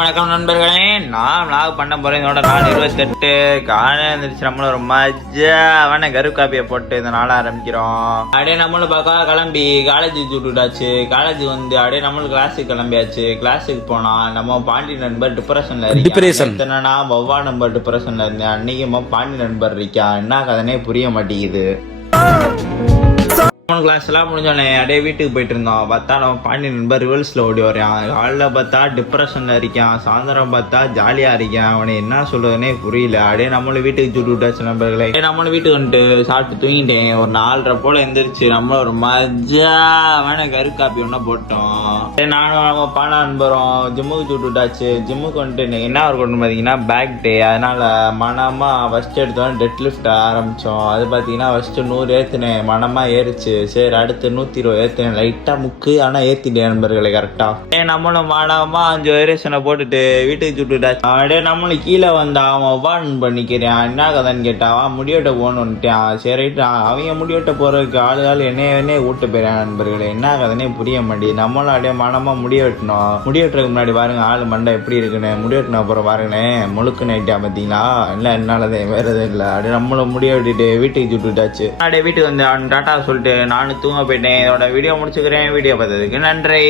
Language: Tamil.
வணக்கம் நண்பர்களே. நான் vlog பண்ண போறேன். இதோட நாள் 28 காலையில எழுந்திரிச்சு நம்மளும் ஒரு மஜாவான கரு காப்பியை போட்டு இந்த நாள ஆரம்பிக்கிறோம். அப்படியே நம்மளும் பார்க்க கிளம்பி காலேஜ் விட்டுட்டாச்சு. காலேஜ் வந்து அப்படியே நம்மளும் கிளாஸுக்கு கிளம்பியாச்சு. கிளாஸுக்கு போனா நம்ம பாண்டி நண்பர் டிப்ரெஷன்ல இருக்கா. வவ்வா நம்பர் டிப்ரெஷன்ல இருந்தேன். அன்னைக்கு பாண்டி நண்பர் இருக்கா. என்ன கதனே புரிய மாட்டேங்குது. கிளாஸ் எல்லாம் முடிஞ்சோடனே அப்படியே வீட்டுக்கு போயிட்டு இருந்தோம். பார்த்தா நம்ம பாண்டி நண்பர் ரிவல்ஸ்ல ஓடி வரான். காலைல பார்த்தா டிப்ரெஷன்ல இருக்கான், சாயந்தரம் பார்த்தா ஜாலியா இருக்கான். அவனை என்ன சொல்றதுன்னே புரியல. அப்படியே நம்மளும் வீட்டுக்கு சுட்டு விட்டாச்சு நண்பர்களே. நம்மளும் வீட்டுக்கு வந்துட்டு சாப்பிட்டு தூங்கிட்டேன். ஒரு 4:30 போல எந்திரிச்சு நம்மளும் ஒரு மஜாவான கரு காப்பி ஒண்ணு போட்டோம். நானும் நம்ம பாண்டா நண்பரும் ஜிம்முக்கு சுட்டு விட்டாச்சு. ஜிம்முக்கு வந்துட்டு என்ன ஒரு கொண்டு பார்த்தீங்கன்னா பேக் டே. அதனால மனமா ஃபர்ஸ்ட் எடுத்தோம் டெட் லிஃப்ட் ஆரம்பிச்சோம். அது பார்த்தீங்கன்னா ஃபர்ஸ்ட் 100 ஏத்துனேன். மனமா ஏறிச்சு. சரி, அடுத்து 120 ஏத்தினேன். லைட்டா முக்கு ஆனா ஏத்திட்டேன் நண்பர்களை கரெக்டா. நம்மளும் மாடாம 5 வைரேஷனை போட்டுட்டு வீட்டுக்கு சுட்டுட்டாச்சு. அப்படியே நம்மளும் கீழே வந்தா அவன் வான் பண்ணிக்கிறான். என்ன கதைன்னு கேட்டான். முடிவெட்ட போகணுன்ட்டான். சரி, அவங்க முடிவெட்ட போறதுக்கு ஆளுகள் என்னைய ஊட்டு போயிறான் நண்பர்களே. என்ன கதைனே புரிய மாட்டேங்குது. நம்மளும் அப்படியே மனமா முடிவெட்டணும். முடிவெட்டுறதுக்கு முன்னாடி பாருங்க ஆளு மண்டை எப்படி இருக்குன்னு. முடிவெட்டின அப்புறம் பாருங்களேன் முழுக்கு நைட்டா பார்த்தீங்களா. இல்லை என்னாலதான் வேற எதுவும் இல்லை. அப்படியே நம்மளும் முடிவெட்டிட்டு வீட்டுக்கு சுட்டுட்டாச்சு. அப்படியே வீட்டுக்கு வந்து அவன் டாட்டா சொல்லிட்டு நானும் தூங்க போயிட்டேன். இதோட வீடியோ முடிச்சுக்கிறேன். வீடியோ பார்த்ததுக்கு நன்றி.